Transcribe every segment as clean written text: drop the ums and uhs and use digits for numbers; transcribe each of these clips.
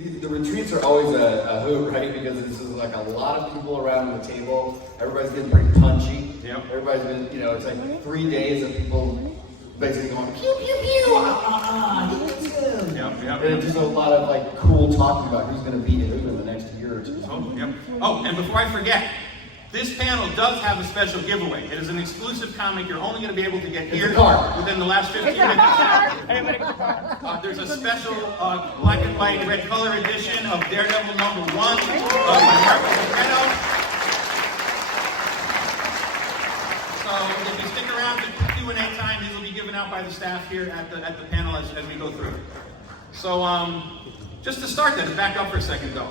the retreats are always a hoot, right? Because this is like a lot of people around the table. Everybody's getting pretty punchy. Yep. Everybody's been, it's like 3 days of people basically going pew pew pew. Yep. And just a lot of like cool talking about who's going to beat who in the next year or two. Oh, yep. Oh, and before I forget, this panel does have a special giveaway. It is an exclusive comic you're only going to be able to get here within the last 15 minutes. There's a special black and white red color edition of Daredevil #1 by Marco Capretto. So if you stick around to Q&A time, these will be given out by the staff here at the panel as we go through. So just to start then, back up for a second though.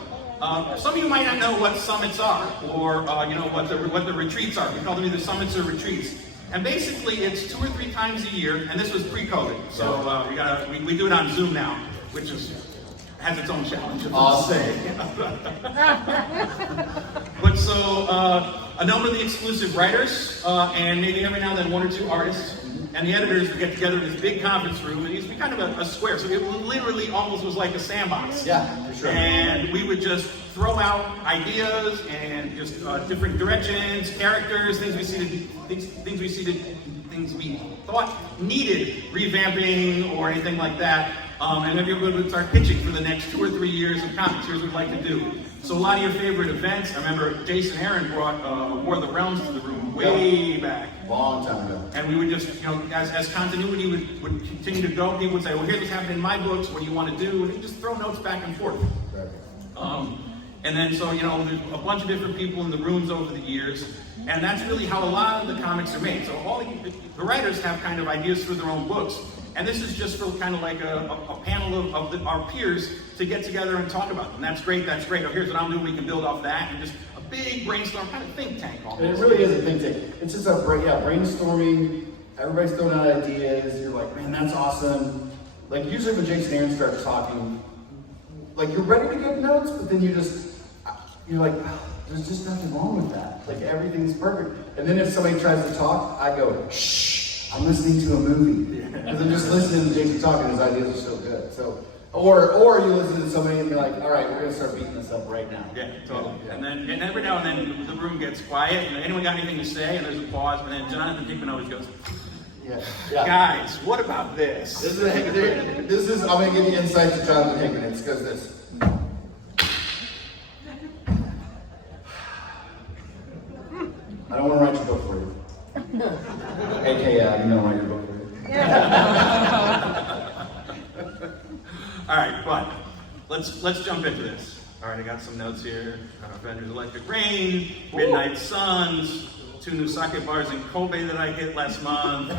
Some of you might not know what summits are, or what the retreats are. We call them either summits or retreats. And basically, it's 2 or 3 times a year, and this was pre-COVID. So we do it on Zoom now, which has its own challenge. I'll say. But so a number of the exclusive writers, and maybe every now and then 1 or 2 artists, and the editors would get together in this big conference room, and it used to be kind of a square, so it literally almost was like a sandbox. Yeah, for sure. And we would just throw out ideas and just different directions, characters, things we thought needed revamping or anything like that. And everyone would start pitching for the next 2 or 3 years of comics. Here's what we'd like to do. So a lot of your favorite events, I remember Jason Aaron brought War of the Realms to the room way back. Long time ago. And we would just, as continuity would continue to go, people would say, well, here's what's happening in my books, what do you want to do? And we'd just throw notes back and forth. Right. And then, so, there's a bunch of different people in the rooms over the years, and that's really how a lot of the comics are made. So all the writers have kind of ideas for their own books, and this is just for kind of like a panel of our peers to get together and talk about them. That's great. Oh, here's what I'm doing, we can build off that, and just a big brainstorm, kind of think tank almost. And it really is a think tank. It's just brainstorming, everybody's throwing out ideas, you're like, man, that's awesome. Like usually when Jason Aaron starts talking, like you're ready to give notes, but then you're like, oh, there's just nothing wrong with that. Like everything's perfect. And then if somebody tries to talk, I go, shh, I'm listening to a movie. Because I'm just listening to Jason talk and his ideas are so good. So, or you listen to somebody and be like, all right, we're gonna start beating this up right now. Yeah, totally. Yeah. And every now and then the room gets quiet, and anyone got anything to say, and there's a pause, and then Jonathan Hickman always goes, yeah. Guys, what about this? I'm gonna give you insight to Jonathan Hickman. It's because this. I don't want to write your book for you. AKA, you don't write your book for you. All right, but let's jump into this. All right, I got some notes here. Avengers Electric Rain, Midnight Suns, 2 new sake bars in Kobe that I hit last month.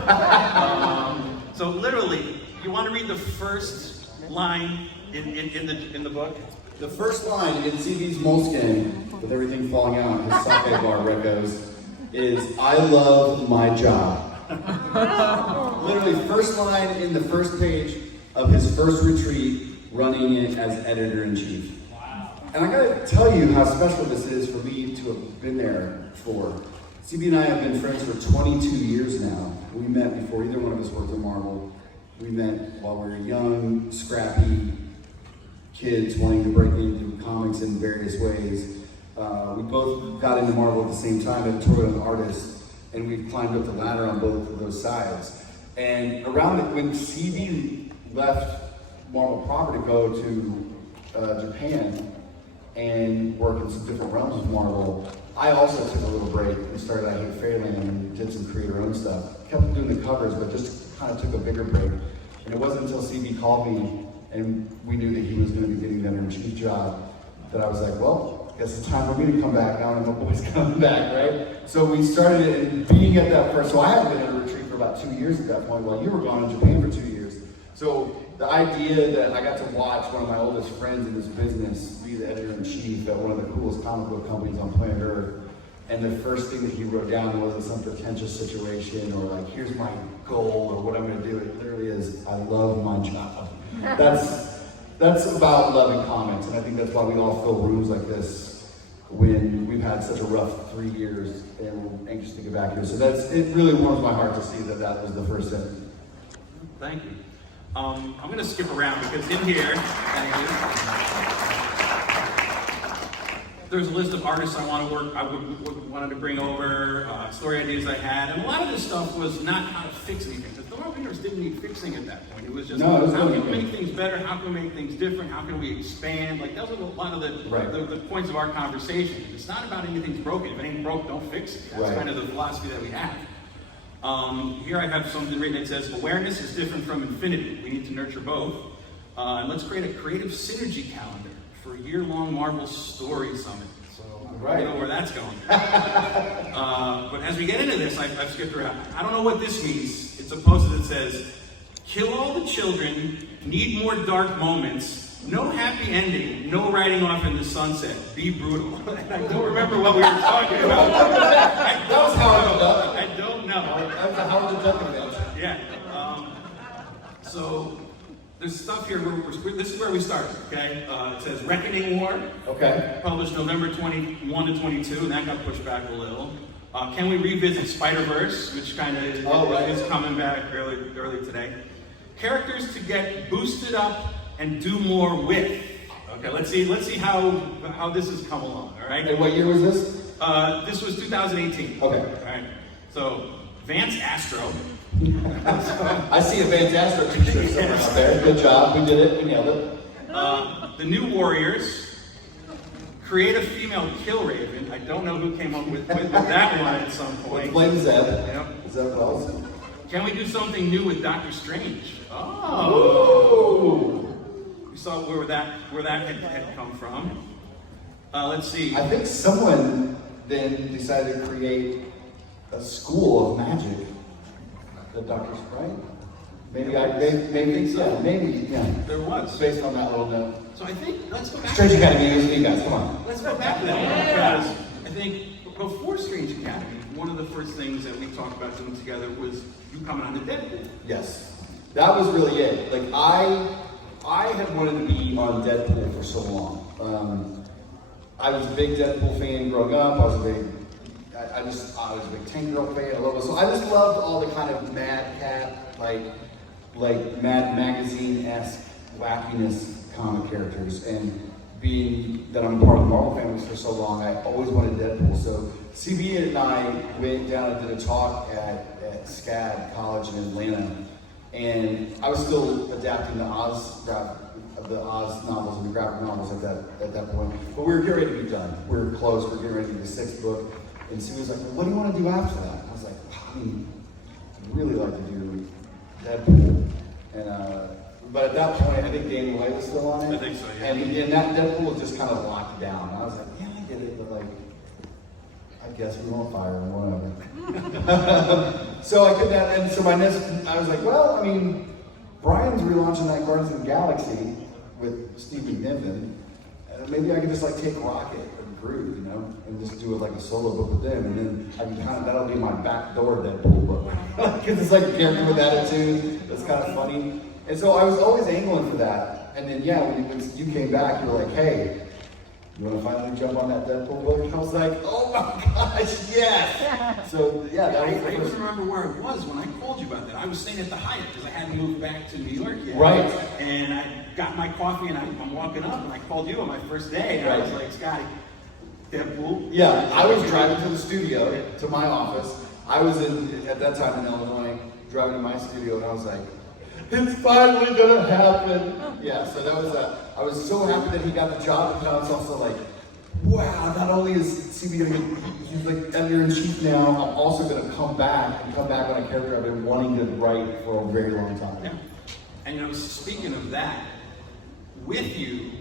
So literally, you want to read the first line in the book? The first line in CB's Moleskin, with everything falling out, his sake bar red goes, is, I love my job. Literally, first line in the first page of his first retreat, running it as editor-in-chief. Wow. And I gotta tell you how special this is for me to have been there for. CB and I have been friends for 22 years now. We met before either one of us worked at Marvel. We met while we were young, scrappy kids wanting to break into comics in various ways. We both got into Marvel at the same time, editorial artists, and we climbed up the ladder on both of those sides. And when CB left Marvel proper to go to Japan and work in some different realms of Marvel, I also took a little break and started out here at Fairyland and did some creator-owned stuff. Kept doing the covers, but just kind of took a bigger break. And it wasn't until CB called me and we knew that he was going to be getting the editor-in-chief job that I was like, well, I guess it's time for me to come back now and my boy's coming back, right? So we started it, and being at that first, so I hadn't been at a retreat for about 2 years at that point while you were gone in Japan for 2 years. So the idea that I got to watch one of my oldest friends in this business be the editor-in-chief at one of the coolest comic book companies on planet Earth, and the first thing that he wrote down wasn't some pretentious situation or like, here's my goal or what I'm gonna do. It literally is, I love my job. That's about loving comics, and I think that's why we all fill rooms like this when we've had such a rough 3 years and we're anxious to get back here. So it really warms my heart to see that was the first thing. Thank you. I'm going to skip around because in here, thank you. there's a list of artists I wanted to bring over, story ideas I had, and a lot of this stuff was not how to fix anything. The Thor Universe didn't need fixing at that point. It was just how can we make things better, how can we make things different, how can we expand? Like, those are a lot of the points of our conversation. It's not about anything's broken. If it ain't broke, don't fix it. That's kind of the philosophy that we have. Here I have something written that says, awareness is different from infinity. We need to nurture both. And let's create a creative synergy calendar for a year-long Marvel Story Summit. So I don't know where that's going. But as we get into this, I've skipped around. I don't know what this means. It's a poster that says, kill all the children, need more dark moments, no happy ending, no riding off in the sunset, be brutal. I don't remember what we were talking about. That was Howard the Duck. I don't know. That was a Howard the Duck event. Yeah. So there's stuff here. This is where we start. Okay. It says Reckoning War. Okay. Published November 21 to 22, and that got pushed back a little. Can we revisit Spider-Verse, which kind of is coming back early today. Characters to get boosted up and do more with. Okay, let's see how this has come along. All right. And what year was this? This was 2018. Okay. All right. So Vance Astro. I see a fantastic picture somewhere out there. Good job. We did it. We nailed it. The New Warriors. Create a female Kill Raven. I don't know who came up with that one at some point. Blame Zeb. Yep. Zeb Wells. Can we do something new with Doctor Strange? Oh. We saw where that had come from. Let's see. I think someone then decided to create a school of magic. The Doctor Strange. Maybe, yeah. There was. Based on that little note. So I think, let's go back. Strange Academy, you guys, come on. Let's go back to that, because I think before Strange Academy, one of the first things that we talked about doing together was you coming on to Deadpool. Yes. That was really it. Like, I had wanted to be on Deadpool for so long. I was a big Deadpool fan growing up. I was a big Tank Girl fan. I love it. So I just loved all the kind of Mad Cat, like Mad Magazine-esque wackiness comic characters. And being that I'm part of the Marvel family for so long, I always wanted Deadpool. So CB and I went down and did a talk at SCAD College in Atlanta. And I was still adapting the Oz novels and the graphic novels at that point. But we were getting ready to be done. We were close. We were getting ready to do the 6th book. And CB was like, well, what do you want to do after that? I was like, I'd really like to do Deadpool. And but at that point, I think Danny White was still on it. I think so, yeah. And that Deadpool was just kind of locked down. And I was like, yeah, I get it, but like, I guess we won't fire him, whatever. So I did that, and so I was like, well, I mean, Brian's relaunching that Guardians of the Galaxy with Steve McNiven. Maybe I could just like take Rocket and Groot, you know, and just do it like a solo book with them, and then I can that'll be my backdoor Deadpool book. Because it's like a character with attitude that's kind of funny. And so I was always angling for that. And then, yeah, when you came back, you were like, hey, you want to finally jump on that Deadpool book? And I was like, oh my gosh, yes! So, yeah, that was I even remember where it was when I called you about that. I was staying at the Hyatt because I hadn't moved back to New York yet. Right. And I got my coffee and I'm walking up and I called you on my first day. And I was like, Skottie, Deadpool. Yeah, I was driving to the studio, to my office. I was at that time in Illinois, driving to my studio, and I was like, it's finally gonna happen. Yeah, so that was I was so happy that he got the job, and I was also like, wow, not only is CB he's like editor-in-chief now, I'm also gonna come back on a character I've been wanting to write for a very long time. Yeah. And you know, speaking of that, with you,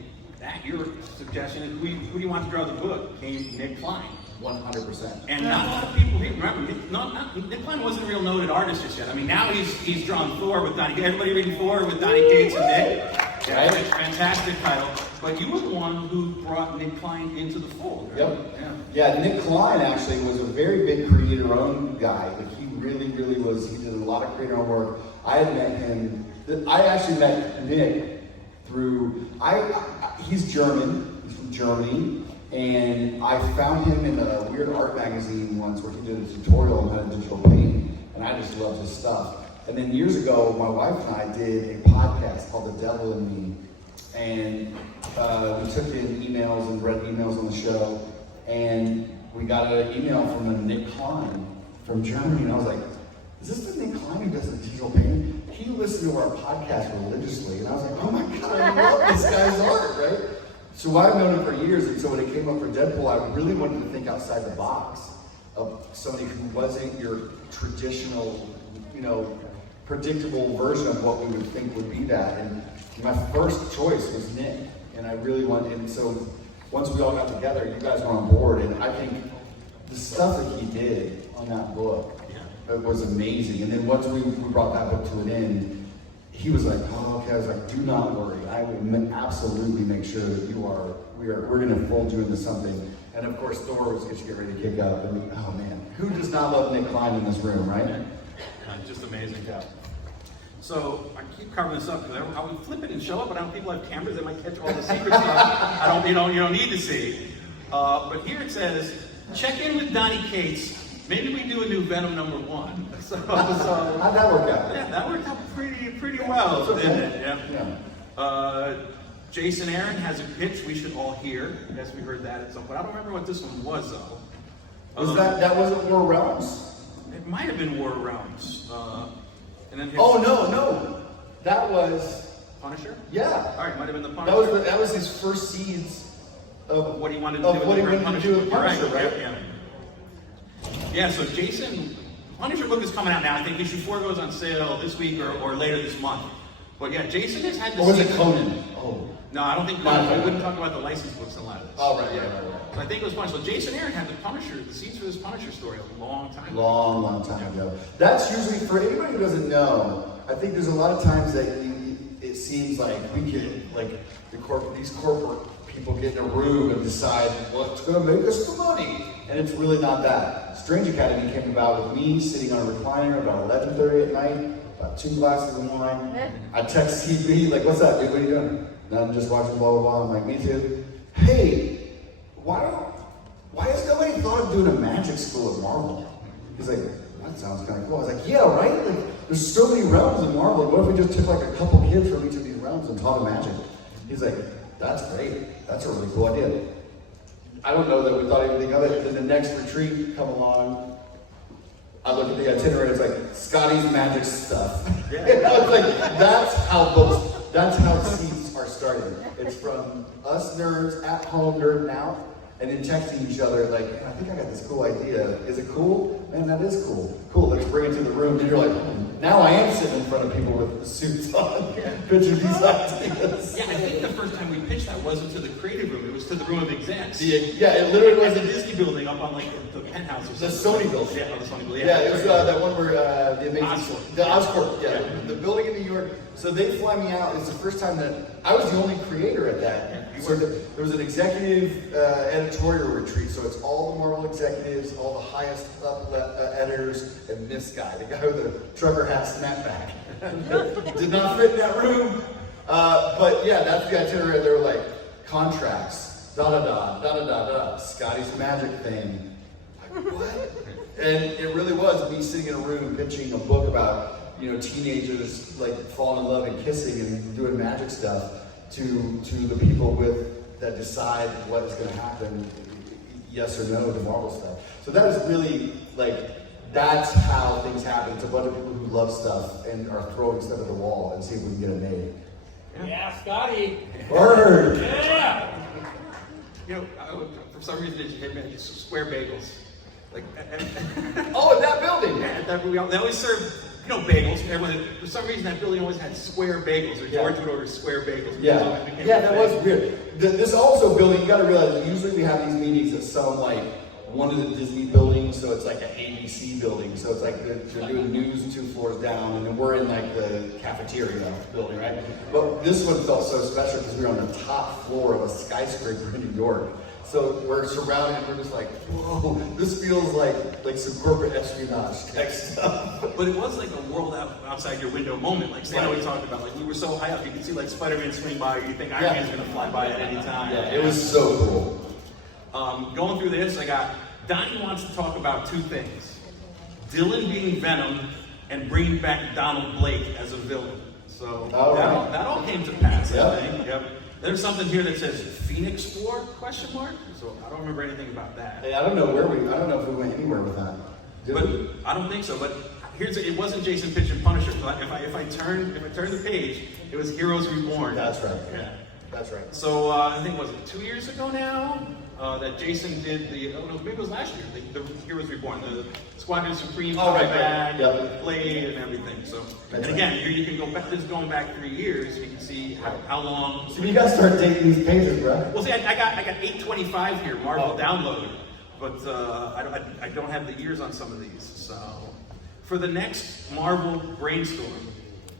your suggestion is who do you want to draw the book? Came Nick Klein. 100%. And not a lot of people remember, Nick Klein wasn't a real noted artist just yet. I mean, now he's drawn Thor with Donny Cates. Everybody reading Thor with Donny Cates and Nick. Yeah, right? Fantastic title. But you were the one who brought Nick Klein into the fold, right? Yep. Yeah, Nick Klein actually was a very big creator-owned guy. Like he really was. He did a lot of creator-owned work. I had met him. I actually met Nick through. He's German. He's from Germany. And I found him in a weird art magazine once where he did a tutorial on how to digital paint, and I just loved his stuff. And then years ago, my wife and I did a podcast called The Devil in Me, and we took in emails and read emails on the show, and we got an email from a Nick Klein from Germany, and I was like, is this the Nick Klein who does the diesel painting? He listened to our podcast religiously, and I was like, oh my God, I love this guy's art, right? So I've known him for years, and so when it came up for Deadpool, I really wanted to think outside the box of somebody who wasn't your traditional, predictable version of what we would think would be that. And my first choice was Nick, and I really wanted, and so once we all got together, you guys were on board, and I think the stuff that he did on that book, it was amazing. And then once we brought that book to an end, he was like, oh, okay. I was like, do not worry. I will absolutely make sure that we're going to fold you into something. And of course, Thor was going to get ready to kick up. And oh man, who does not love Nick Klein in this room, right? Just amazing. Yeah. So I keep covering this up because I would flip it and show up, but I don't people have cameras that might catch all the secret stuff. You don't need to see. But here it says, check in with Donnie Cates. Maybe we do a new Venom #1. So how'd that work out? Yeah, that worked out pretty well, didn't it? Yeah. Jason Aaron has a pitch we should all hear. I guess we heard that at some point. I don't remember what this one was though. Was that wasn't War Realms? It might have been War Realms. And then no, that was Punisher. Yeah. All right, might have been the Punisher. That was his first seeds of what he wanted to do with Punisher, right? Yeah, so Jason, Punisher book is coming out now. I think issue 4 goes on sale this week or later this month. But yeah, Jason has had this. Or was it Conan? Oh. No, I don't think Conan. We wouldn't talk about the licensed books in a lot of this. Oh, right, yeah. So I think it was Punisher. So Jason Aaron had the seeds for this Punisher story a long time ago. Long time ago. That's usually, for anybody who doesn't know, I think there's a lot of times that it seems like we get, like, these corporate people get in a room and decide what's going to make us the money. And it's really not that. Strange Academy came about with me sitting on a recliner about 11:30 at night, about 2 glasses of wine. I text CB, like, what's up, dude? What are you doing? No, I'm just watching blah, blah, blah. I'm like, me too. Hey, why has nobody thought of doing a magic school at Marvel? He's like, that sounds kind of cool. I was like, yeah, right? Like, there's so many realms in Marvel. What if we just took like a couple kids from each of these realms and taught them magic? He's like, that's great. That's a really cool idea. I don't know that we thought anything of it. Then the next retreat come along. I look at the itinerary. It's like Skottie's magic stuff. Yeah. It's like that's how seeds are started. It's from us nerds at home nerding out, and then texting each other like, I think I got this cool idea. Is it cool? Man, that is cool. Cool. Let's bring it to the room. And you're like, now I am sitting in front of people with suits on, pitching these ideas. Yeah, I think the first time we pitched that wasn't to the creative room, it was to the room of execs. Yeah, it literally was a Disney building up on like the penthouse or something. The Sony building. Yeah, the Sony building. Yeah, it was that one where the amazing Oscorp. The Oscorp, yeah, the building in New York. So they fly me out. It's the first time that I was the only creator at that. So there was an executive editorial retreat. So it's all the Marvel executives, all the highest up editors, and this guy, the guy with the trucker hat snapback. Did not fit in that room. But yeah, that's the itinerary. They were like, contracts, da-da-da, Skottie's magic thing. Like, what? And it really was me sitting in a room pitching a book about, teenagers like falling in love and kissing and doing magic stuff to the people that decide what is going to happen, yes or no to Marvel stuff. So that is really that's how things happen. It's a bunch of people who love stuff and are throwing stuff at the wall and see if we can get it made. Yeah, Skottie. Word. Yeah. For some reason, it made square bagels. Oh, in that building. Yeah, they always serve, bagels. Everyone, for some reason, that building always had square bagels, or George would order square bagels. Yeah, that was weird. This also building, you got to realize that usually we have these meetings at some one of the Disney buildings, so it's like an ABC building. So it's like they're doing news 2 floors down, and then we're in the cafeteria building, right? But this one felt so special because we were on the top floor of a skyscraper in New York. So we're surrounded, and we're just like, whoa, this feels like some corporate espionage type stuff. But it was like a world outside your window moment, like Stan always talked about. We were so high up, you could see Spider-Man swing by, or you think Iron Man's gonna fly by at any time. Yeah, it was so cool. Going through this, I got Donnie wants to talk about 2 things: Dylan being Venom and bringing back Donald Blake as a villain. So that all came to pass. Yeah. I think. Yep. There's something here that says Phoenix War, question mark? So I don't remember anything about that. Hey, I don't know if we went anywhere with that. But I don't think so. But it wasn't Jason Pitch and Punisher. So if I turn the page, it was Heroes Reborn. That's right. Yeah. That's right. So I think was it 2 years ago now that Jason did maybe it was last year. The Heroes Reborn, the Squadron Supreme, Yep. Blade, and everything. So That's and again, here you can go back. This is going back 3 years. You can see how long. So you gotta start dating these pages, bro. Well, see, I got 825 here, Marvel download, but I don't have the years on some of these. So for the next Marvel Brainstorm,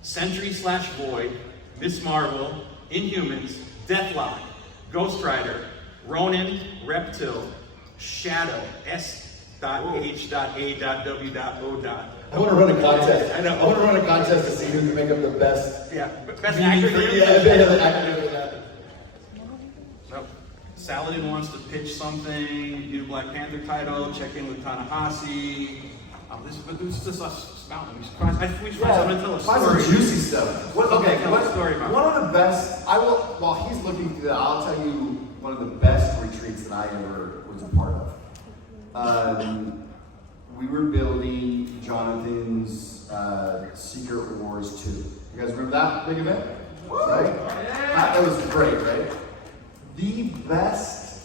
Sentry/Void, Miss Marvel, Inhumans, Deathlock, Ghost Rider, Ronin, Reptile, Shadow, S.H.A.W.O. I want to run a contest. I know. I want to run a contest to see who can make up the best. Yeah, best actor. Nope. Saladin wants to pitch something, do Black Panther title, check in with Tanahashi. This is just us spouting. We should find something to tell a Find story. some juicy stuff. Tell a story about One of the best, while he's looking through that, I'll tell you one of the best retreats that I ever was a part of. We were building Jonathan's Secret Wars 2. You guys remember that big event? Right? Yeah. That was great, right? The best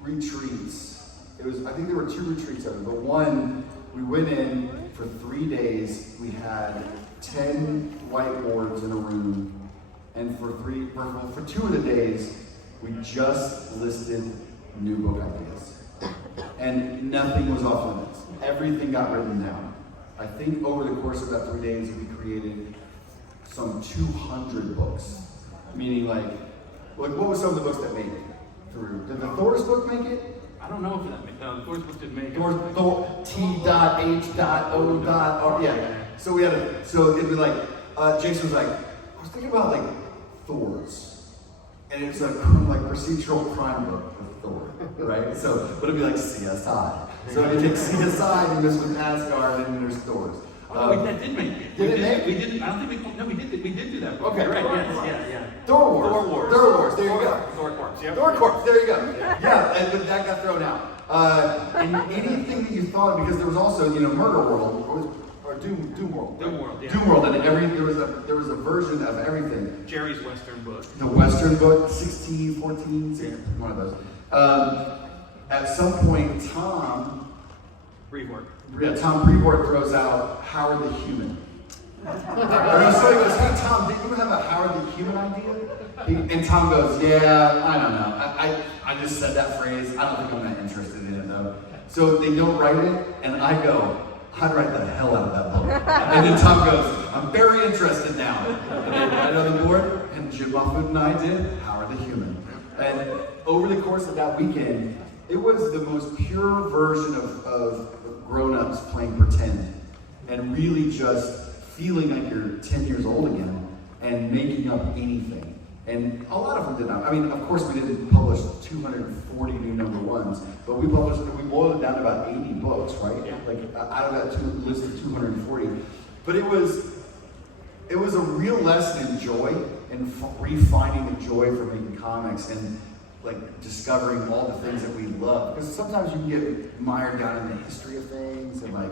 retreats. I think there were 2 retreats of it, but one, we went in for 3 days. We had 10 whiteboards in a room, and for 2 of the days, we just listed new book ideas. And nothing was off limits. Everything got written down. I think over the course of that 3 days, we created some 200 books. Meaning like what was some of the books that made it through? Did the Thor's book make it? I don't know if that Thor's book did make it. Thor, T.H.O. Yeah. So we had so it'd be like, Jason was like, I was thinking about like Thor's. And it was like procedural crime book with Thor, right? So, but it'd be like CSI. So you take CSI and this with Asgard, and then there's Thor's. That did make it. Did it make it? We didn't. I don't think we. No, we did. We did do that. Book. Okay. You're right. Yes. Yeah. Thor Wars. There you go. Thor Corps. Yep. Thor Corps. There you go. Yeah, but that got thrown out. And anything that you thought, because there was also, Murder World or Doom World. Doom World. Yeah. Doom World, and there was a version of everything. Jerry's Western book. The Western book, 16, 14, one of those. At some point, Tom Brevoort throws out Howard the Human. And so he goes, hey Tom, did you have a Howard the Human idea? And Tom goes, yeah, I don't know. I just said that phrase. I don't think I'm that interested in it though. So they don't write it, and I go, I'd write the hell out of that book. And then Tom goes, I'm very interested now. And they write on the board, and Jim Buffett and I did Howard the Human. And over the course of that weekend, it was the most pure version of grown-ups playing pretend. And really just feeling like you're 10 years old again and making up anything. And a lot of them did not. I mean, of course, we didn't publish 240 new number ones, but we boiled it down to about 80 books, right? Yeah. Like out of that list of 240. But it was a real lesson in joy and refining the joy for making comics and like discovering all the things that we love. Because sometimes you can get mired down in the history of things and like,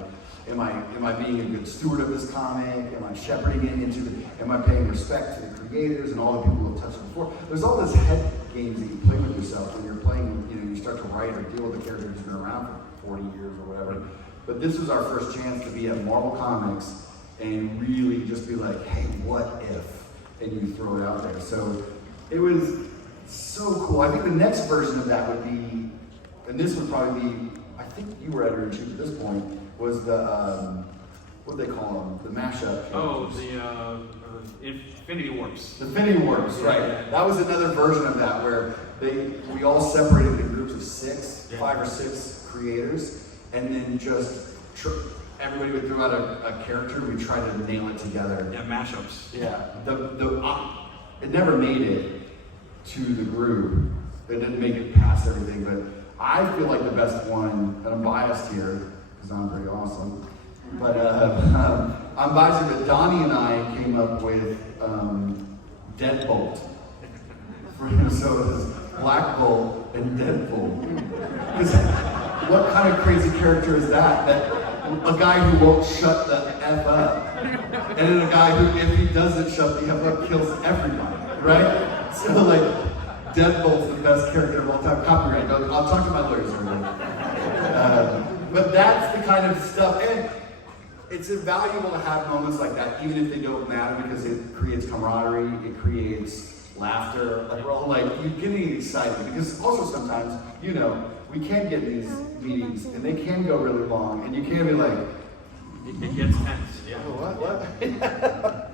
am I being a good steward of this comic? Am I shepherding it into am I paying respect to the creators and all the people who have touched it before? There's all this head games that you play with yourself when you're playing, you start to write or deal with a character who's been around for 40 years or whatever. But this was our first chance to be at Marvel Comics and really just be like, hey, what if? And you throw it out there. So it was so cool. I think the next version of that would be, and this would probably be, I think you were at a retreat at this point, was the, what do they call them? The mashup. Oh, the Infinity Warps. The Infinity Warps, right. Yeah. That was another version of that where we all separated into groups of 5 or 6 creators, and then just everybody would throw out a character, we tried to nail it together. Yeah, mashups. Yeah. It never made it to the group. It didn't make it past everything, but I feel like the best one, and I'm biased here, because I'm pretty awesome, but I'm biased here, but Donnie and I came up with Deadbolt. So it is Black Bull and Deadpool. Because what kind of crazy character is that? That a guy who won't shut the F up. And then a guy who, if he doesn't shut the F up, kills everybody, right? So like, Deadpool's the best character of all time. Copyright, I'll talk to my lawyers in a minute. But that's the kind of stuff, and it's invaluable to have moments like that, even if they don't matter, because it creates camaraderie, it creates laughter. Like we're all like, you're getting excited, because also sometimes, you know, we can get in these meetings, and they can go really long, and you can be like, it gets tense, yeah. What?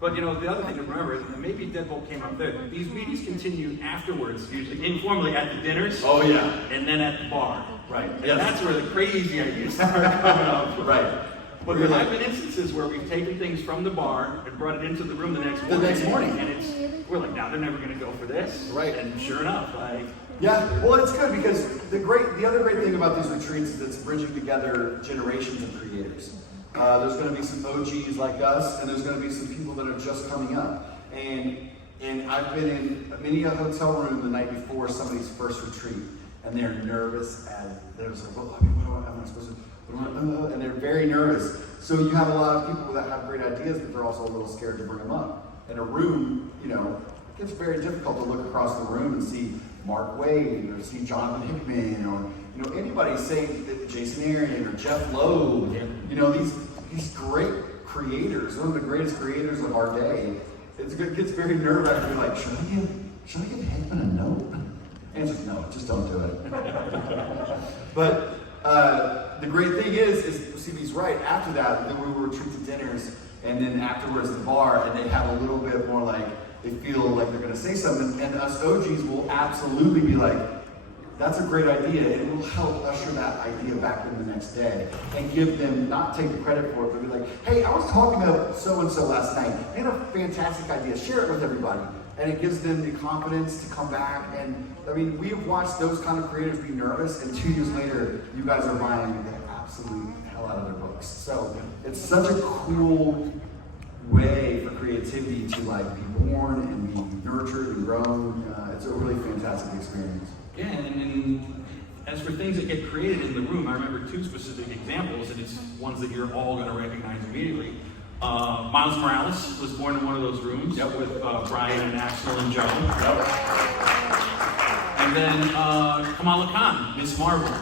But you know, the other thing to remember is that maybe Deadpool came up there. These meetings continue afterwards, usually informally at the dinners. Oh yeah. And then at the bar. Right. And Yes. that's where the crazy ideas start coming up. Right. But there have been instances where we've taken things from the bar and brought it into the room the next morning. And we're like, now they're never going to go for this. Right. And sure enough, Yeah, well, it's good because the other great thing about these retreats is it's bridging together generations of creators. There's going to be some OGs like us, and there's going to be some people that are just coming up. And I've been in many a hotel room the night before somebody's first retreat, and they're nervous as they're just like, well, I mean, what am I supposed to? And they're very nervous. So you have a lot of people that have great ideas, but they're also a little scared to bring them up. In a room, you know, it gets very difficult to look across the room and see Mark Wade or see Jonathan Hickman or anybody saying that Jason Arian or Jeff Loeb, these great creators, one of the greatest creators of our day. It gets very nerve-wracking. You're like, should I give Hickman a note? And just no, just don't do it. But the great thing is CB's right. After that, then we will retreat to dinners, and then afterwards the bar, and they have a little bit more like they feel like they're going to say something, and us OGs will absolutely be like, that's a great idea, and we'll help usher that idea back in the next day and give them, not take the credit for it, but be like, hey, I was talking to so-and-so last night. They had a fantastic idea. Share it with everybody. And it gives them the confidence to come back. And I mean, we have watched those kind of creators be nervous, and 2 years later, you guys are buying the absolute hell out of their books. So it's such a cool way for creativity to like be born and be nurtured and grown. It's a really fantastic experience. Yeah, and as for things that get created in the room, I remember two specific examples, and it's ones that you're all going to recognize immediately. Miles Morales was born in one of those rooms with Brian and Axel and Joe. And then Kamala Khan, Miss Marvel.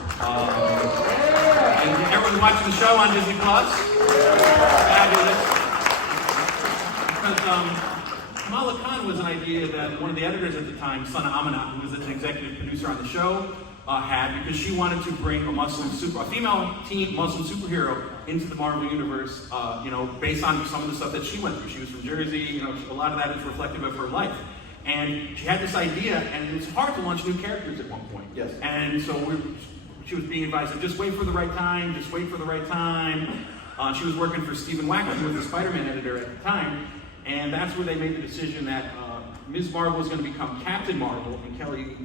And everyone's watching the show on Disney Plus. Fabulous. Because Kamala Khan was an idea that one of the editors at the time, Sana Amanat, who was an executive producer on the show, had, because she wanted to bring a female teen Muslim superhero into the Marvel universe, based on some of the stuff that she went through. She was from Jersey, a lot of that is reflective of her life. And she had this idea, and it was hard to launch new characters at one point. Yes. And so she was being advised to just wait for the right time, She was working for Stephen Wackman, who was the Spider-Man editor at the time, and that's where they made the decision that Ms. Marvel was going to become Captain Marvel, and Kelly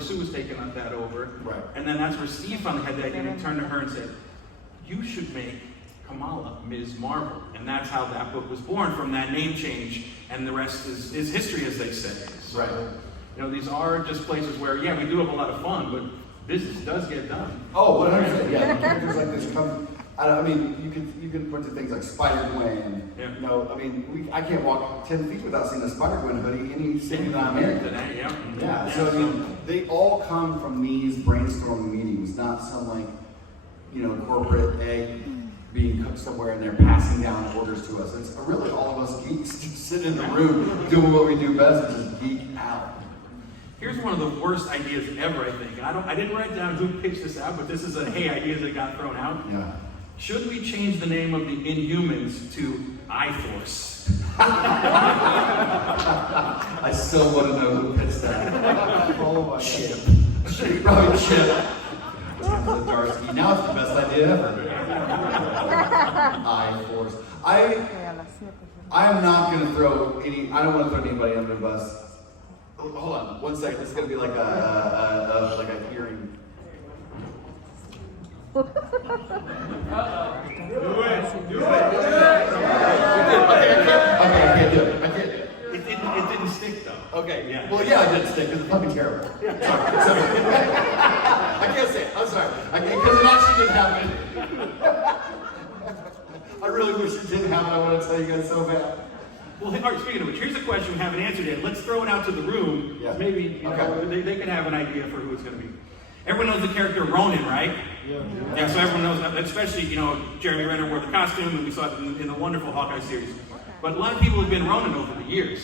Sue was taking that over. Right. And then that's where Steve finally had the idea, and he turned to her and said, you should make Kamala Ms. Marvel. And that's how that book was born, from that name change, and the rest is history, as they say. So, Right. These are just places where, we do have a lot of fun, but business does get done. Oh, 100%. Yeah, characters like this come. You can point to things like Spider-Gwen. Yeah. I can't walk 10 feet without seeing a Spider-Gwen hoodie any city that I'm in. Today, Yeah. So they all come from these brainstorming meetings, not some corporate egg being cooked somewhere and they're passing down orders to us. It's really all of us geeks just sitting in the room doing what we do best, and just geek out. Here's one of the worst ideas ever, I think. I didn't write down who pitched this out, but this is ideas that got thrown out. Yeah. Should we change the name of the Inhumans to I-Force? I still want to know who pitched that. Oh, Chip. Probably Chip. Zdarsky. Now it's the best idea ever. I-Force. I am not going to throw I don't want to throw anybody under the bus. Hold on, 1 second. This is going to be like a hearing. Do it. Okay, I can't do it. It didn't stick though. Okay, Yeah. Well, yeah, I did stick because it's fucking terrible. Sorry. I can't say it. I'm sorry. I can't because it actually didn't happen. I really wish it didn't happen. I want to tell you guys so bad. Well, all right, speaking of which, here's a question we haven't answered yet. Let's throw it out to the room. Yeah. Maybe they can have an idea for who it's going to be. Everyone knows the character Ronin, right? Yeah, so everyone knows that, especially, Jeremy Renner wore the costume, and we saw it in the wonderful Hawkeye series. But a lot of people have been Ronin over the years,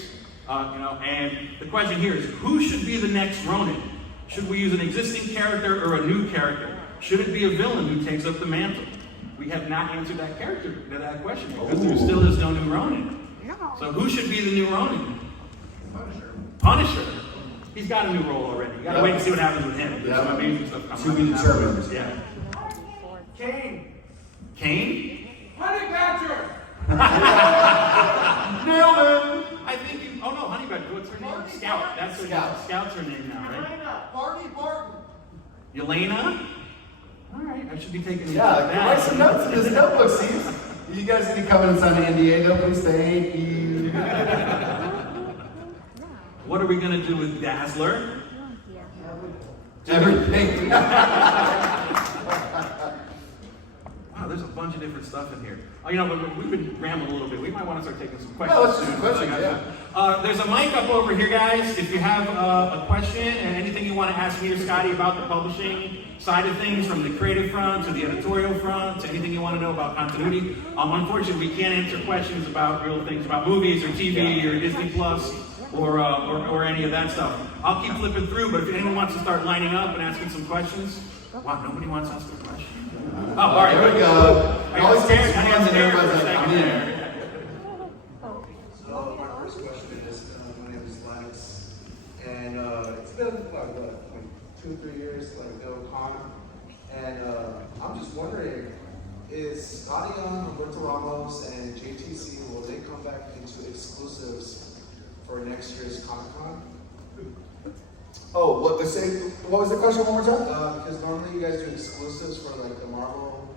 and the question here is, who should be the next Ronin? Should we use an existing character or a new character? Should it be a villain who takes up the mantle? We have not answered that question, because there still is no new Ronin. So who should be the new Ronin? Punisher. He's got a new role already. You gotta wait and see what happens with him. There's some amazing stuff coming. To be determined. Yeah. Kane. Kane? Honey Badger. Nailed it! I think you. Oh no, Honey Badger. What's her name? Marty Scout. Barton. That's her Scout. name. Scout's her name now, right? Elena. Barney Barton. Yelena? All right, I should be taking Yeah, write some notes in this notebook, Steve. You guys need to come in and sign an NDA, though, please. Thank you. What are we gonna do with Dazzler? Everything. Wow, there's a bunch of different stuff in here. But we've been rambling a little bit. We might want to start taking some questions. Yeah, let's do some soon. questions, yeah. There's a mic up over here, guys. If you have a question and anything you want to ask me or Skottie about the publishing side of things, from the creative front to the editorial front, to anything you want to know about continuity. Unfortunately, we can't answer questions about real things, about movies or TV or Disney Plus or any of that stuff. I'll keep flipping through, but if anyone wants to start lining up and asking some questions, wow, nobody wants to ask a question. Oh, all right, Here we go. I got scared. I got scared for a Everybody's like, second I'm in. there. So my first question is, my name is Lennox, and it's been like 2 or 3 years, like no con, and I'm just wondering, is Skottie Young, Roberto Ramos, and JTC, will they come back into exclusives for next year's Comic-Con? Oh, what was the question one more time? Because normally you guys do exclusives for like the Marvel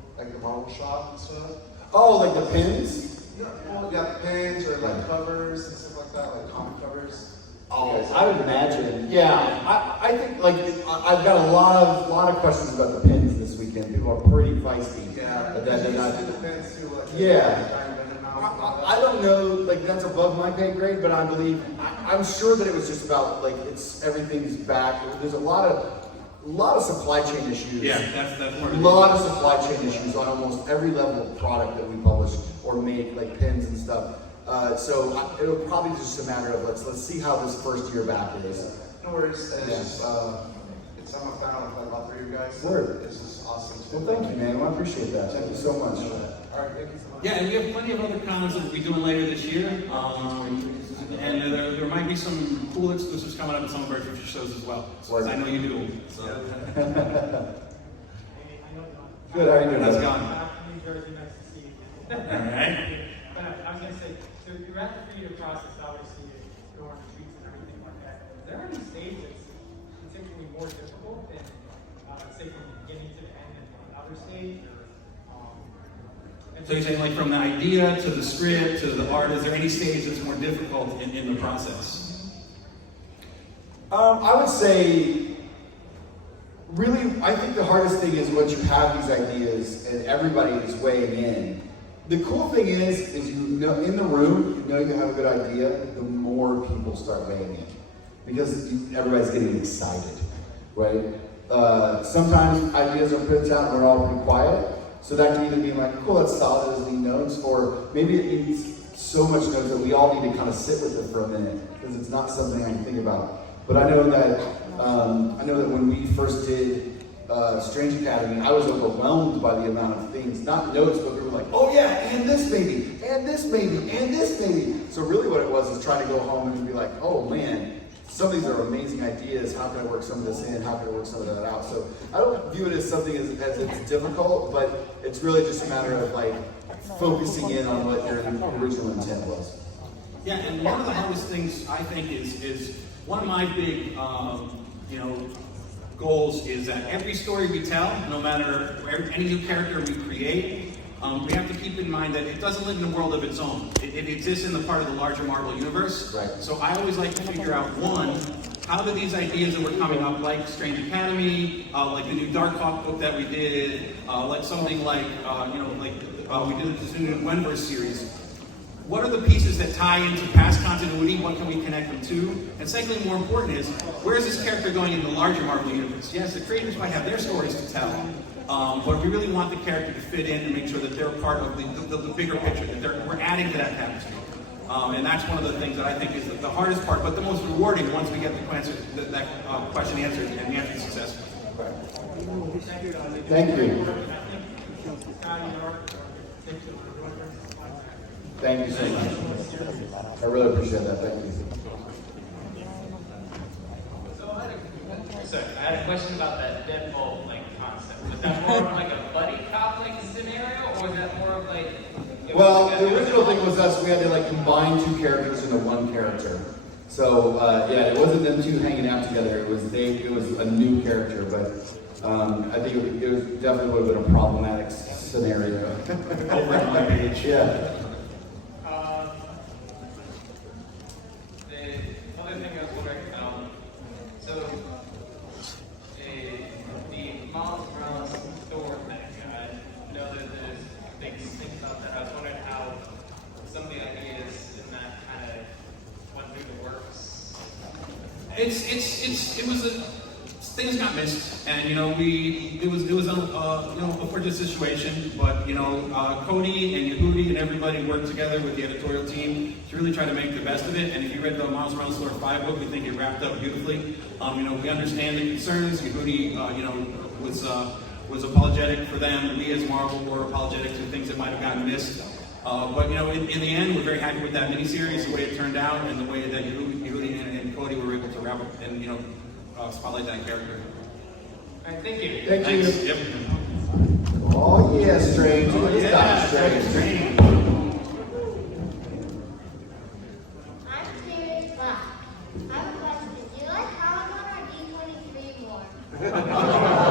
shop and stuff. Oh, like the pins? Yeah, well, yeah, pins or like covers and stuff like that, like comic covers. Oh, I would imagine. Yeah, I think like I've got a lot of questions about the pins this weekend. People are pretty feisty. Yeah, that they're not. the pins too, like Yeah. giant Venom mouse and all that. I don't know, like that's above my pay grade, but I believe I'm sure that it was just about like everything's back. There's a lot of supply chain issues. Yeah, that's more. A lot of supply chain issues on almost every level of product that we publish or make, like pins and stuff. So it'll probably just a matter of let's see how this first year back is. No worries. And Yeah. it's just, I'm a fan of all 3 of you guys. Word. This is awesome. Well, thank you, man. Well, I appreciate that. Thank you so much. All right, thank you so much. Yeah, and we have plenty of other cons that we'll be doing later this year. And there might be some cool exclusives coming up in some of our future shows as well. Word. I know you do. So. Good, how are you doing? How's it brother? going? New Jersey, nice to see you. All right. But I was going to say, so throughout the creative process, obviously, going retreats and everything like that, is there any stage that's particularly more difficult than, say, from the beginning to the end and another stage? So you're saying like from the idea to the script to the art, is there any stage that's more difficult in the process? I would say, really, I think the hardest thing is once you have these ideas and everybody is weighing in. The cool thing is you know in the room, you know you have a good idea, the more people start weighing in. Because everybody's getting excited, right? Sometimes ideas are put out and we're all pretty quiet. So that can either be like, cool, that's solid as neat notes, or maybe it needs so much notes that we all need to kind of sit with it for a minute, because it's not something I can think about. But I know that when we first did Strange Academy, I was overwhelmed by the amount of things, not notes, but we were like, oh yeah, and this maybe, and this maybe, and this maybe. So really what it was is trying to go home and be like, oh man, some of these are amazing ideas. How can I work some of this in? How can I work some of that out? So I don't view it as something as it's difficult, but it's really just a matter of like focusing in on what your original intent was. Yeah, and one of the hardest things I think is one of my big goals is that every story we tell, no matter any new character we create, we have to keep in mind that it doesn't live in a world of its own. It exists in the part of the larger Marvel universe. Right. So I always like to figure out, one, how do these ideas that were coming up, like Strange Academy, like the new Dark Hawk book that we did, like something like, we did this new Gwenverse series. What are the pieces that tie into past continuity? What can we connect them to? And secondly, more important is, where is this character going in the larger Marvel universe? Yes, the creators might have their stories to tell, but we really want the character to fit in and make sure that they're part of the bigger picture, that we're adding to that tapestry. And that's one of the things that I think is the hardest part, but the most rewarding once we get that question answered and the answer is successful. Thank you. Thank you so much. I really appreciate that. Thank you. So I had a question about that Deadpool concept. Was that more of like a buddy cop scenario, or was that more of like? Well, the original thing was us. We had to combine two characters into one character. So yeah, it wasn't them two hanging out together. It was a new character, but I think it was definitely would have been a problematic scenario. Over on my page. Yeah. The other thing I was wondering, the Miles Morales Thor thing, I know that there's big things about that. I was wondering how some of the ideas in that kind of went through the works. Things got missed, and it was a fortunate situation, but Cody and Yehudi and everybody worked together with the editorial team to really try to make the best of it. And if you read the Miles Morales Thor 5 book, we think it wrapped up beautifully. We understand the concerns. Yehudi was apologetic for them. We as Marvel were apologetic to things that might have gotten missed. But in the end, we're very happy with that miniseries, the way it turned out, and the way that Yehudi and Cody were able to wrap up and spotlight that character. All right, thank you. Thank you. Thanks. Yep. Oh yeah, Strange. Oh, It's yeah, not Strange. Strange. I'm curious, but I have a question. Do you like Comic-Con or D23 more?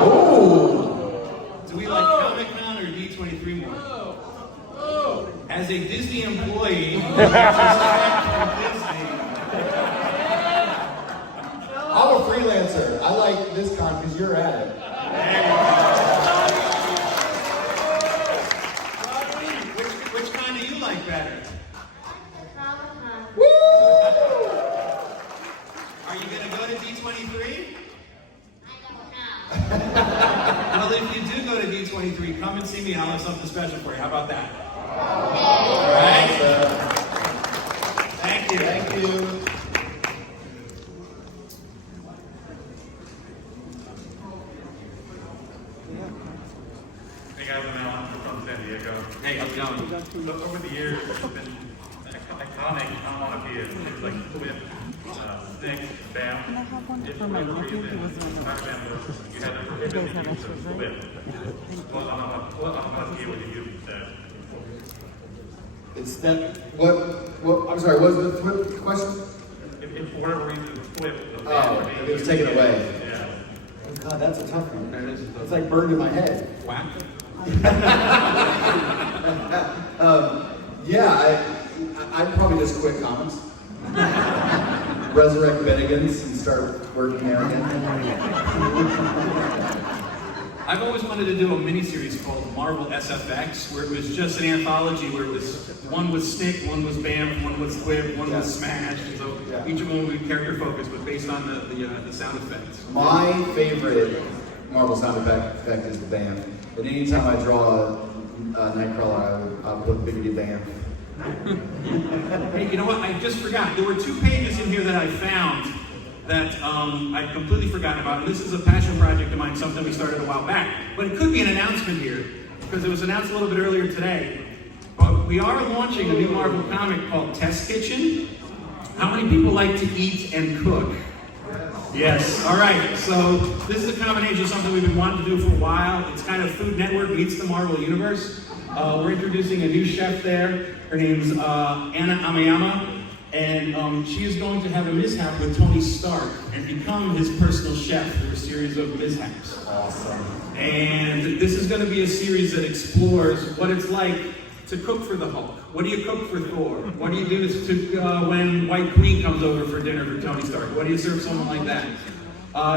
Oh. Do we like Comic-Con or D23 more? As a Disney employee, I'm a freelancer. I like this con because you're at it. Which kind do you like better? The Comic-Con. Are you going to go to D23? I don't know. Well, if you do go to D23, come and see me and I'll have something special for you. How about that? Okay. All right? Thank you. Thank you. Hey guys, I'm Alan from San Diego. Hey, how's it going? So over the years, it's been iconic. I don't want to be things like Whip, Stick, Bam. And I have one If for my whatever nephew reason, who was in the Spider-Man was, you had to You prohibit guys the have use extras, of right? Whip. Well, I'm not able to use that. It's that. What? I'm sorry. What was the question? If for whatever reason, Whip, the Oh, Bam, if it was taken away. Yeah. Oh, God, that's a tough one. It's like burned in my head. Whack. Yeah, I'd probably just quit comics. Resurrect Bennigan's and start working there again. I've always wanted to do a miniseries called Marvel SFX, where it was just an anthology where it was one was Stick, one was Bam, one was Whip, one was Smash. And so each of them would be character focused, but based on the sound effects. My favorite Marvel sound effect is the Bam. And anytime I draw a Nightcrawler, I'll put Biggity Bam. Hey, you know what? I just forgot. There were 2 pages in here that I found that I'd completely forgotten about. And this is a passion project of mine, something we started a while back. But it could be an announcement here, because it was announced a little bit earlier today. But we are launching a new Marvel comic called Test Kitchen. How many people like to eat and cook? Yes. All right. So this is a combination of something we've been wanting to do for a while. It's kind of Food Network meets the Marvel Universe. We're introducing a new chef there. Her name's Anna Amayama. And she is going to have a mishap with Tony Stark and become his personal chef through a series of mishaps. Awesome. And this is going to be a series that explores what it's like to cook for the Hulk. What do you cook for Thor? What do you do when White Queen comes over for dinner for Tony Stark? What do you serve someone like that?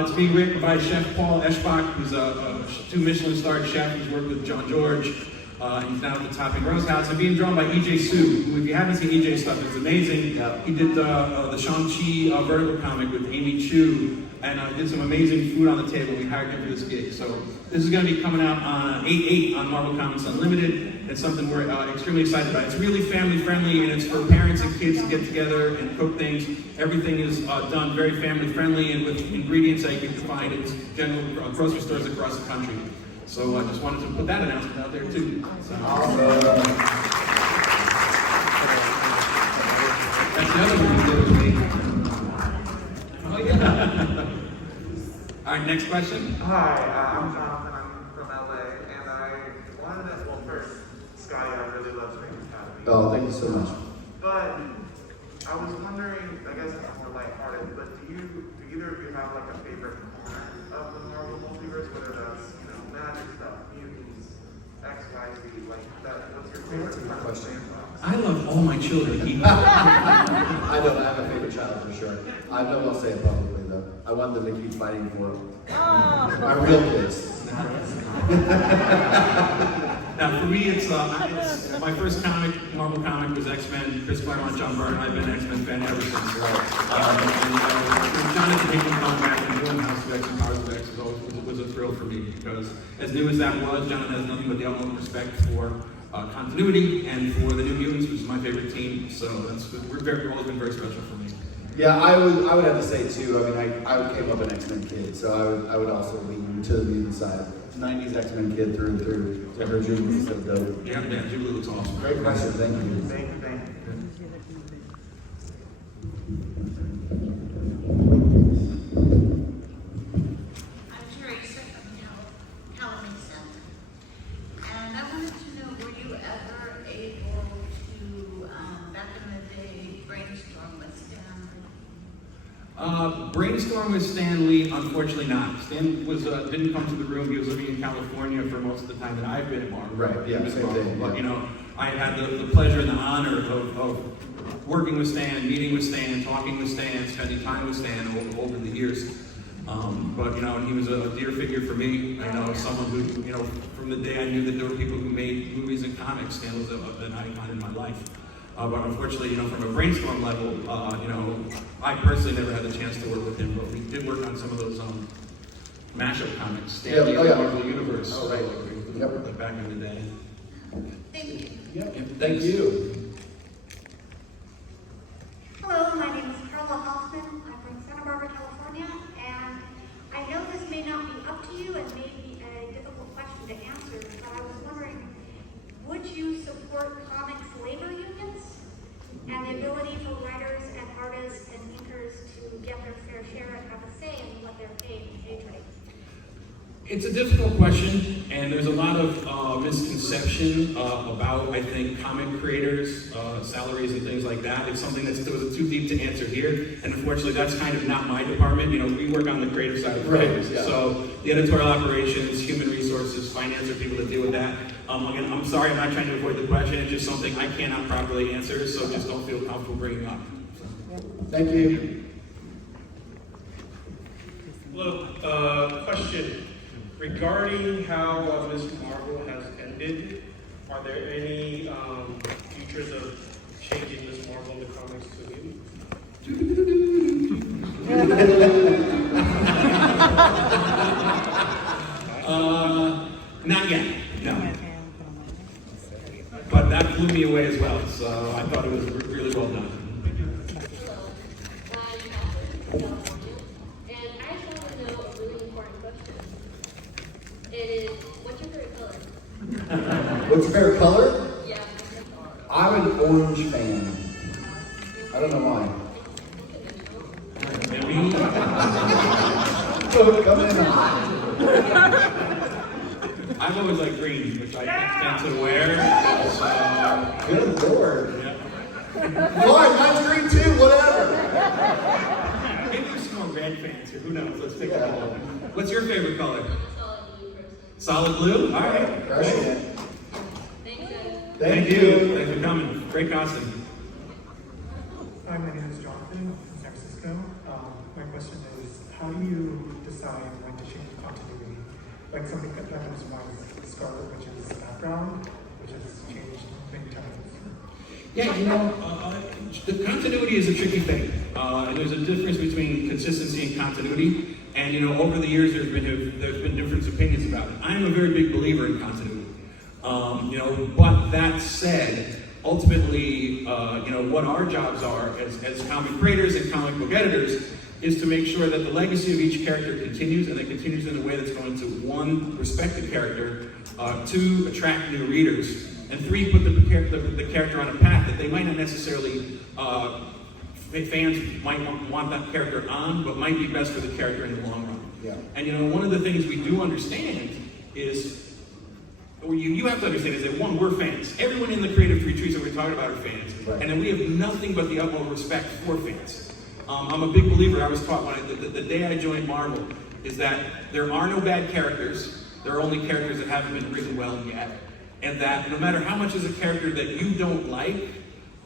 It's being written by Chef Paul Eschbach, who's a 2 Michelin-starred chef who's worked with John George. He's now at the Topping Rose House. And being drawn by E.J. Su, who, if you haven't seen E.J. stuff, it's amazing. He did the Shang-Chi vertical comic with Amy Chu, and did some amazing food on the table. We hired him for this gig. So this is going to be coming out on 8/8 on Marvel Comics Unlimited. It's something we're extremely excited about. It's really family-friendly, and it's for parents and kids to get together and cook things. Everything is done very family-friendly and with ingredients that you can find in general grocery stores across the country. So I just wanted to put that announcement out there too. So, that's the other one you did with me. Oh yeah. All right, next question. Hi, I'm Jonathan. I'm from LA, and I wanted to, well, first, Skottie, I really love Space Academy. Oh, thank you so much. But I was wondering, I guess it's more lighthearted, but do either of you have like a favorite corner of the Marvel multiverse, whether that's, magic stuff, mutants, X, Y, Z, like that? What's your favorite question? I love all my children equally. I don't have a favorite child for sure. I don't want to say it publicly though. I want them to keep fighting for them. My real kids. Now for me, it's my first Marvel comic was X-Men. Chris Claremont, John Byrne. I've been an X-Men fan ever since. Jonathan Hickman coming back and doing House of X and Powers of X was a thrill for me, because as new as that was, Jonathan has nothing but the utmost respect for continuity and for the New Mutants, which is my favorite team. So we're always been very special for me. Yeah, I would have to say too. I mean, I came up an X-Men kid, so I would also lean to the mutant side. 90s X-Men kid through and through. So her Jubilee is so dope. Yeah, Jubilee looks awesome. Great question. Thank you. Thank you. I'm Teresa from Calamasa, and I wanted to know, were you ever able to, back in the day, brainstorm with Stan? Brainstorm with Stan Lee, unfortunately not. Stan was didn't come to the room. He was living in California for most of the time that I've been at Marvel. Right, yeah, same thing. But I had the pleasure and the honor of working with Stan, meeting with Stan, talking with Stan, spending time with Stan over the years. But he was a dear figure for me. Someone who, from the day I knew that there were people who made movies and comics, Stan was an icon in my life. But unfortunately, from a Brainstorm level, I personally never had the chance to work with him, but we did work on some of those mashup comics, Stan Lee, Marvel Universe. Oh, right. Like back in the day. Thank you. Yep. Thank you. Hello, my name is Carla Hoffman. I'm from Santa Barbara, California, and I know this may not be up to you and may be a difficult question to answer, but I was wondering, would you support comics labor unions and the ability for writers and artists and inkers to get their fair share and have a say in what they're paid and page rates? It's a difficult question, and there's a lot of misconception about, I think, comic creators, salaries and things like that. It's something that's too deep to answer here, and unfortunately, that's kind of not my department. We work on the creative side of things. Yeah. So the editorial operations, human resources, finance are people that deal with that. Again, I'm sorry, I'm not trying to avoid the question. It's just something I cannot properly answer, so just don't feel comfortable bringing up. Thank you. Hello, question. Regarding how Ms. Marvel has ended, are there any features of changing Ms. Marvel in the comics to you? Not yet, no. But that blew me away as well, so I thought it was really well done. What's your favorite color? What's your favorite color? Yeah. I'm an orange fan. I don't know why. So coming in hot. I've always liked green, which I tend to wear. Good lord. Yeah. Fine, mine's green too, whatever. Maybe there's some more red fans here. Who knows? Let's pick a color. What's your favorite color? Solid blue? All right. Great. Thank you. Thanks for coming. Great costume. Hi, my name is Jonathan from San Francisco. My question is, how do you decide when to change continuity? Like something that comes to mind is Scarlet Witch's background, which has changed many times. Yeah, the continuity is a tricky thing. And there's a difference between consistency and continuity. And over the years, there's been different opinions about it. I'm a very big believer in continuity. But that said, ultimately, what our jobs are as comic creators and comic book editors is to make sure that the legacy of each character continues, and it continues in a way that's going to, one, respect the character, two, attract new readers, and three, put the character on a path that they might not necessarily, fans might want that character on, but might be best for the character in the long run. Yeah. And one of the things we do understand is, or you have to understand is that one, we're fans. Everyone in the creative retreats that we're talking about are fans. Right. And then we have nothing but the utmost respect for fans. I'm a big believer, I was taught the day I joined Marvel, is that there are no bad characters, there are only characters that haven't been written well yet. And that no matter how much is a character that you don't like,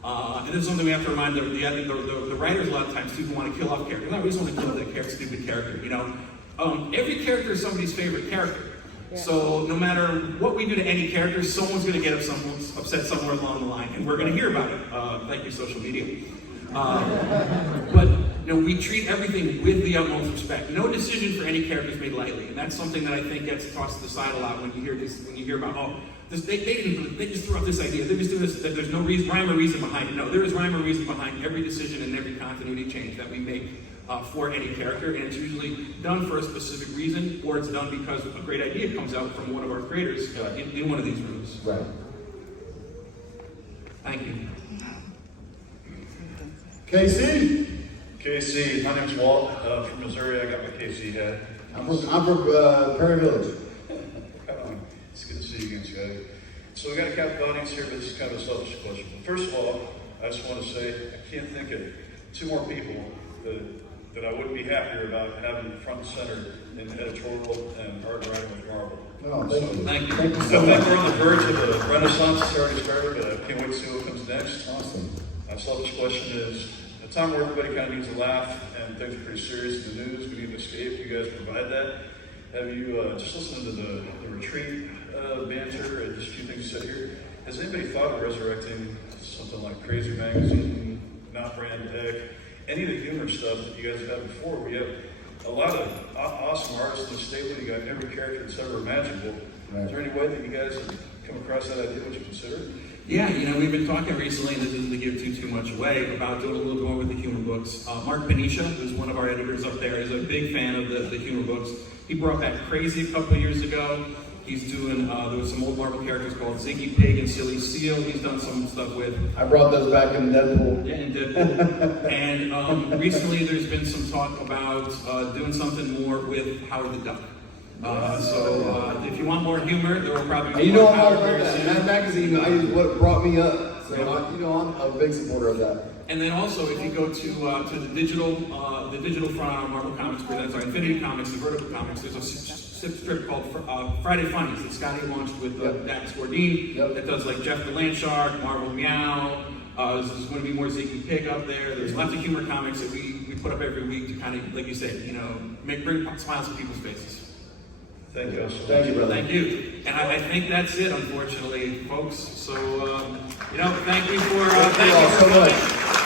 and this is something we have to remind the writers a lot of times, people want to kill off characters. No, we just want to kill that stupid character, every character is somebody's favorite character. Yeah. So no matter what we do to any character, someone's going to get upset somewhere along the line, and we're going to hear about it. Thank you, social media. But we treat everything with the utmost respect. No decision for any character is made lightly, and that's something that I think gets tossed to the side a lot when you hear this. When you hear about they just threw out this idea. They just do this. That there's no rhyme or reason behind it. No, there is rhyme or reason behind every decision and every continuity change that we make for any character, and it's usually done for a specific reason, or it's done because a great idea comes out from one of our creators in one of these rooms. Right. Thank you. KC, my name's Walt, from Missouri. I got my KC hat. I'm from Prairie Village. It's good to see you again, Scotty. So we got a couple of audience here, but this is kind of a selfish question. First of all, I just want to say I can't think of two more people that I wouldn't be happier about having front and center in editorial and art writing with Marvel. Oh, thank you. Thank you. So I think we're on the verge of a renaissance that's already started, but I can't wait to see what comes next. Awesome. My selfish question is, at a time where everybody kind of needs a laugh and things are pretty serious in the news, we need an escape, you guys provide that. Have you, just listening to the retreat banter and just a few things you said here, has anybody thought of resurrecting something like Crazy Magazine, Not Brand Egg, any of the humor stuff that you guys have had before, where you have a lot of awesome artists in the stable, you got every character that's ever imaginable. Right. Is there any way that you guys have come across that idea? Would you consider it? Yeah, we've been talking recently, and this isn't to give too much away, about doing a little more with the humor books. Mark Panisha, who's one of our editors up there, is a big fan of the humor books. He brought back Crazy a couple of years ago. He's doing, there was some old Marvel characters called Ziggy Pig and Silly Seal. He's done some stuff with. I brought those back in Deadpool. Yeah, in Deadpool. And recently there's been some talk about doing something more with Howard the Duck. So if you want more humor, there will probably be more I'm Howard all about very that. soon. That magazine is what brought me up. So I'm a big supporter of that. And then also, if you go to the digital front on Marvel Comics Presents, our Infinity Comics, the Vertical Comics, there's a strip called Friday Funnies that Skottie launched with Dax Gordine that does like Jeff the Land Shark, Marvel Meow. There's going to be more Ziggy Pig up there. There's lots of humor comics that we put up every week to kind of, like you said, bring smiles to people's faces. Thank you. Thank you, brother. Thank you. And I think that's it, unfortunately, folks. So, thank you for Thank you all so much.